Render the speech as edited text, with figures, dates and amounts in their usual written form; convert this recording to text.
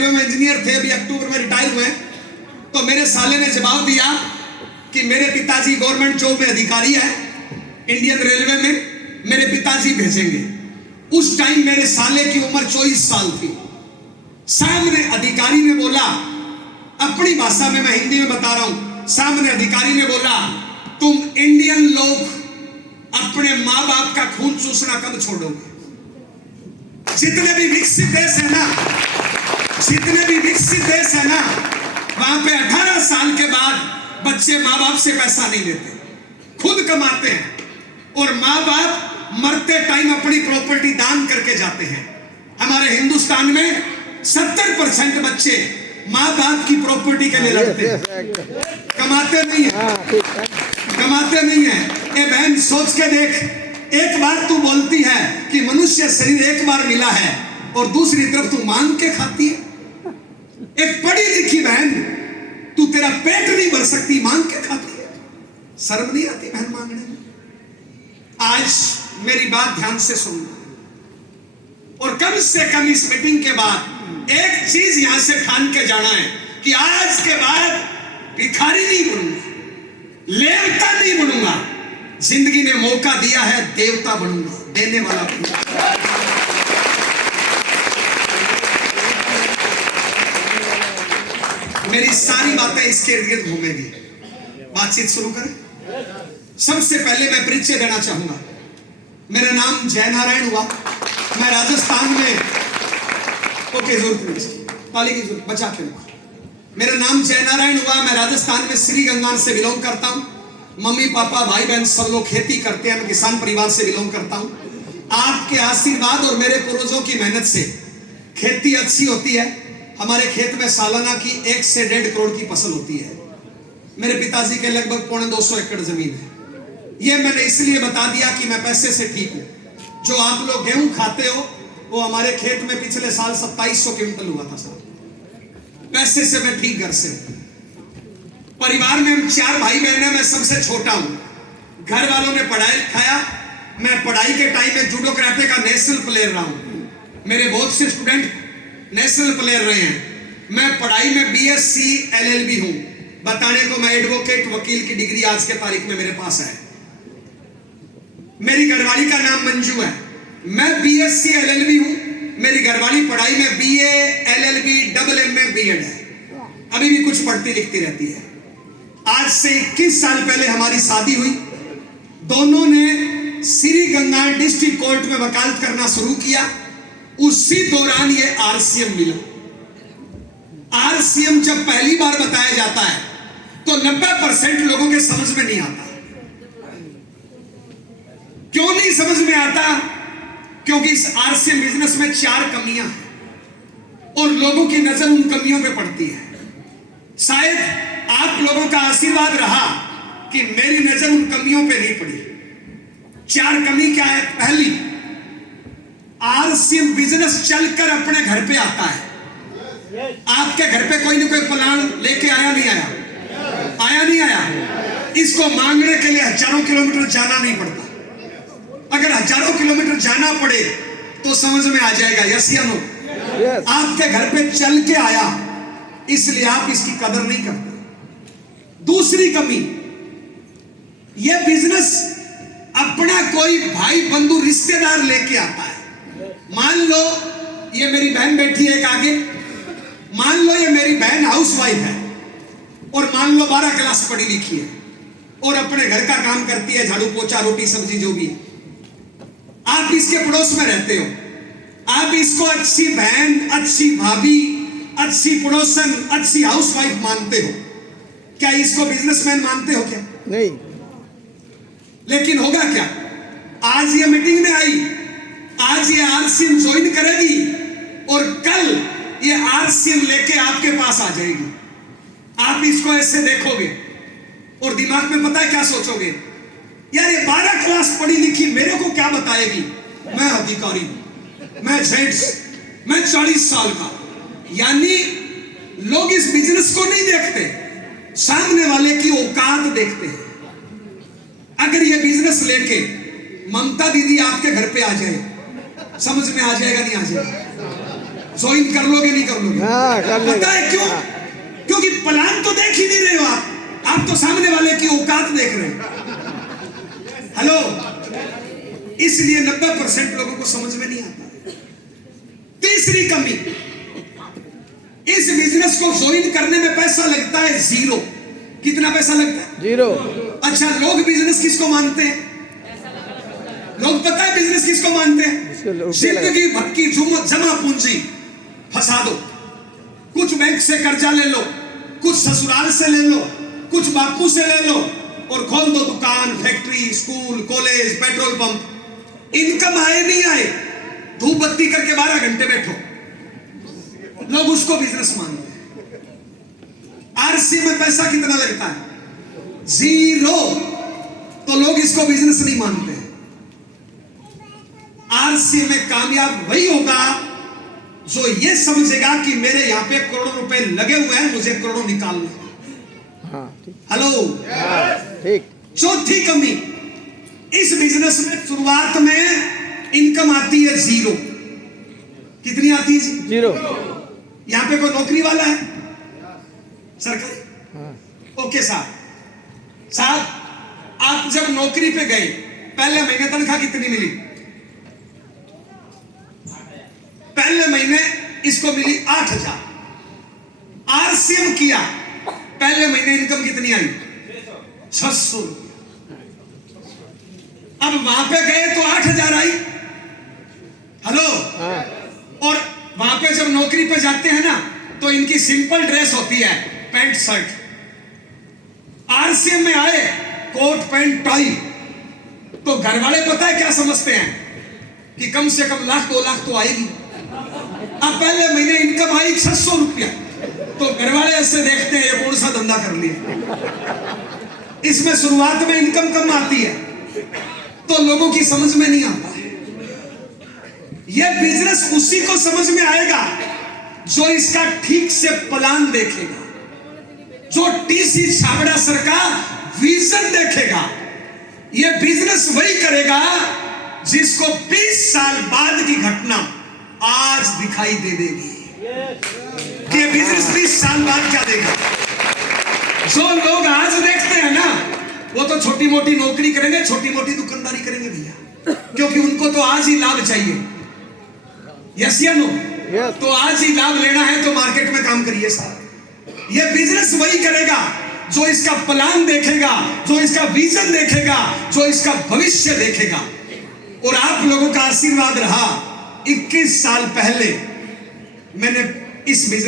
Railway में engineer थे, अभी अक्टूबर में रिटायर हुए। तो मेरे साले ने जवाब दिया कि मेरे पिताजी गवर्नमेंट जॉब में अधिकारी है इंडियन रेलवे में, मेरे पिताजी भेजेंगे। उस टाइम मेरे साले की उम्र 24 साल थी। सामने अधिकारी ने बोला, अपनी भाषा में, मैं हिंदी में बता रहा हूं, सामने अधिकारी ने बोला, तुम इंडियन लोग अपने मां बाप का खून चूसना कब छोड़ोगे? जितने भी विकसित देश है ना, जितने भी विकसित देश है ना, वहां पे 18 साल के बाद बच्चे मां बाप से पैसा नहीं लेते, खुद कमाते हैं। और मां बाप मरते टाइम अपनी प्रॉपर्टी दान करके जाते हैं। हमारे हिंदुस्तान में 70% बच्चे मां बाप की प्रॉपर्टी के लिए लड़ते हैं, कमाते नहीं है, कमाते नहीं है। ए बहन सोच के देख, एक बार तू बोलती है कि मनुष्य शरीर एक बार मिला है और दूसरी तरफ तू मांग के खाती है। एक पढ़ी लिखी बहन, तू तेरा पेट नहीं भर सकती, मांग के खाती है। शर्म नहीं आती बहन मांगने में? आज मेरी बात ध्यान से सुनना और कम से कम इस मीटिंग के बाद एक चीज यहां से ठान के जाना है कि आज के बाद भिखारी नहीं बनूंगा, लेवता नहीं बनूंगा। जिंदगी ने मौका दिया है, देवता बनूंगा, देने वाला बनूंगा। मेरी सारी बातें इसके इर्द गिर्द घूमेगी। बातचीत शुरू करें। सबसे पहले मैं परिचय देना चाहूंगा। मेरा नाम जयनारायण हुआ। मैं राजस्थान में, ओके ताली की जरूरत बचाते रखो। मेरा नाम जयनारायण हुआ। मैं राजस्थान में श्री गंगान से बिलोंग करता हूं। मम्मी पापा भाई बहन सब लोग खेती करते हैं। मैं किसान परिवार से बिलोंग करता हूं। आपके आशीर्वाद और मेरे पूर्वजों की मेहनत से खेती अच्छी होती है। हमारे खेत में सालाना की 1 से 1.5 करोड़ की फसल होती है। मेरे पिताजी के लगभग 250 एकड़ जमीन है। ये मैंने इसलिए बता दिया कि मैं पैसे से ठीक हूं। जो आप लोग गेहूं खाते हो वो हमारे खेत में पिछले साल 2700 क्विंटल हुआ था साहब। पैसे से मैं ठीक घर से। परिवार में हम 4 भाई बहन हैं, मैं सबसे छोटा हूं। घर वालों ने पढ़ाया लिखाया। मैं पढ़ाई के टाइम में जूडो कराटे का नेशनल प्लेयर रहा हूं। मेरे बहुत से स्टूडेंट नेशनल प्लेयर रहे हैं। मैं पढ़ाई में BSc LLB हूं। बताने को मैं एडवोकेट वकील की डिग्री आज के तारीख में मेरे पास है। मेरी घरवाली का नाम मंजू है। मैं BSc LLB हूं। मेरी घरवाली पढ़ाई में BA LLB MA BEd है। अभी भी कुछ पढ़ती लिखती रहती है। आज से 21 साल पहले हमारी शादी हुई। दोनों ने श्री गंगा डिस्ट्रिक्ट कोर्ट में वकालत करना शुरू किया। उसी दौरान ये RCM मिला। RCM जब पहली बार बताया जाता है तो 90% लोगों के समझ में नहीं आता। क्यों नहीं समझ में आता? क्योंकि इस RCM बिजनेस में 4 कमियां हैं और लोगों की नजर उन कमियों पे पड़ती है। शायद आप लोगों का आशीर्वाद रहा कि मेरी नजर उन कमियों पे नहीं पड़ी। 4 कमी क्या है? पहली, RCM बिजनेस चलकर अपने घर पे आता है। आपके घर पे कोई ना कोई प्लान लेके आया नहीं आया? आया नहीं आया? इसको मांगने के लिए हजारों किलोमीटर जाना नहीं पड़ता। अगर हजारों किलोमीटर जाना पड़े तो समझ में आ जाएगा। यस या नो? आपके घर पे चल के आया, इसलिए आप इसकी कदर नहीं करते। दूसरी कमी, यह बिजनेस अपना कोई भाई बंधु रिश्तेदार लेके आता है। मान लो ये मेरी बहन बैठी है एक आगे, मान लो ये मेरी बहन हाउसवाइफ है और मान लो 12 क्लास पढ़ी लिखी है और अपने घर का काम करती है, झाड़ू पोछा रोटी सब्जी जो भी है। आप इसके पड़ोस में रहते हो, आप इसको अच्छी बहन, अच्छी भाभी, अच्छी पड़ोसन, अच्छी हाउसवाइफ मानते हो। क्या इसको बिजनेसमैन मानते हो? क्या नहीं। लेकिन होगा क्या? आज ये मीटिंग में आई, आज ये RCM ज्वाइन करेगी और कल ये RCM लेके आपके पास आ जाएगी। आप इसको ऐसे देखोगे और दिमाग में पता है क्या सोचोगे? यार ये 12 क्लास पढ़ी लिखी मेरे को क्या बताएगी? मैं अधिकारी, मैं जेंट्स, मैं 40 साल का। यानी लोग इस बिजनेस को नहीं देखते, सामने वाले की औकात देखते हैं। अगर ये बिजनेस लेके ममता दीदी आपके घर पे आ जाए, समझ में आ जाएगा नहीं आ जाएगा? ज्वाइन कर लोगे नहीं कर लोगे? हाँ, कर लेगा। पता है क्यों? क्योंकि प्लान तो देख ही नहीं रहे हो आप तो सामने वाले की औकात देख रहे हो। हेलो, इसलिए 90% लोगों को समझ में नहीं आता। तीसरी कमी, इस बिजनेस को ज्वाइन करने में पैसा लगता है जीरो। कितना पैसा लगता है? जीरो। अच्छा, लोग बिजनेस किसको मानते हैं? लोग पता है बिजनेस किसको मानते हैं? जिंदगी भर की जमा पूंजी फंसा दो, कुछ बैंक से कर्जा ले लो, कुछ ससुराल से ले लो, कुछ बापू से ले लो और खोल दो दुकान, factory, school, college, petrol pump. Income आए नहीं आए, धूप बत्ती करके 12 घंटे बैठो, लोग उसको बिजनेस मानते हैं। आरसी में पैसा कितना लगता है? जीरो। तो लोग इसको बिजनेस नहीं मानते। आरसी में कामयाब वही होगा जो ये समझेगा कि मेरे यहां पे करोड़ों रुपए लगे हुए हैं, मुझे करोड़ों निकालने हैं। हेलो, ठीक। चौथी कमी, इस बिजनेस में शुरुआत में इनकम आती है जीरो। कितनी आती है? जीरो। यहां पे कोई नौकरी वाला है सरकारी? ओके साहब, आप जब नौकरी पे गए, पहले महीने तनख्वाह कितनी मिली? पहले महीने इसको मिली 8,000। आरसीएम किया, पहले महीने इनकम कितनी आई? 600 रुपया। अब वहां पे गए तो 8,000 आई। हेलो, और वहां पे जब नौकरी पे जाते हैं ना, तो इनकी सिंपल ड्रेस होती है, पैंट शर्ट। आरसीएम में आए, कोट पैंट टाई। तो घर वाले पता है क्या समझते हैं कि कम से कम 1,00,000 2 लाख तो आएगी। अब पहले महीने इनकम आई 600 रुपया, तो घर वाले ऐसे देखते हैं ये कौन सा धंधा कर लिया। इसमें शुरुआत में इनकम कम आती है, तो लोगों की समझ में नहीं आता है। यह बिजनेस उसी को समझ में आएगा जो इसका ठीक से प्लान देखेगा, जो टीसी छाबड़ा सर का विजन देखेगा। यह बिजनेस वही करेगा जिसको 20 साल बाद की घटना आज दिखाई दे देगी कि ये बिजनेस 20 साल बाद क्या देगा। जो लोग आज देखते हैं ना, वो तो छोटी मोटी नौकरी करेंगे, छोटी मोटी दुकानदारी करेंगे भैया, क्योंकि उनको तो आज ही लाभ चाहिए। यस या नो? तो आज ही लाभ लेना है तो मार्केट में काम करिए साहब। ये बिजनेस वही करेगा जो इसका प्लान देखेगा, जो इसका विजन देखेगा, जो इसका भविष्य देखेगा। और आप लोगों का आशीर्वाद रहा। 21 साल पहले मैंने इस बिजनेस